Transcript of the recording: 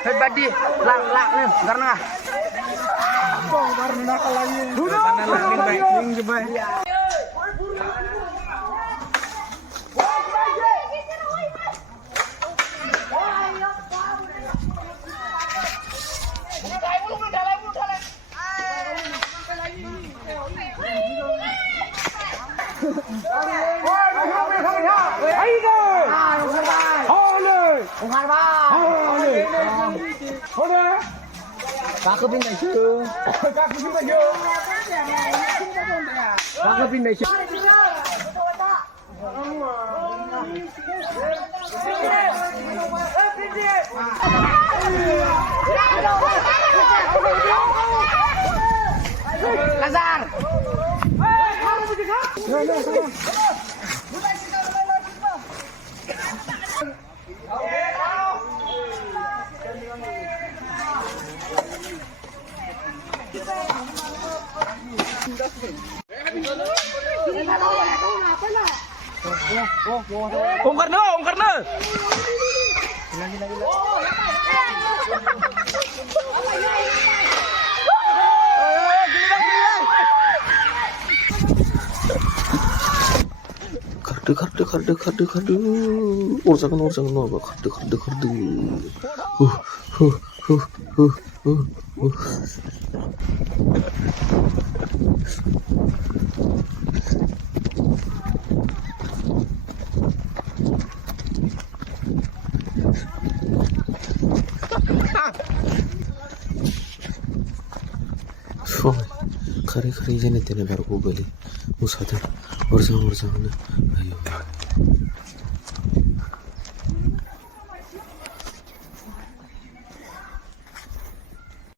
Badi, lak nih, karena Kakak pindah situ. Kakak pindah situ. Lazar. Ungkar no. Kardı. Orzakan no bak. Kardı. खरी जने तेने बार को गली उस हाथ और जाऊं ना अयो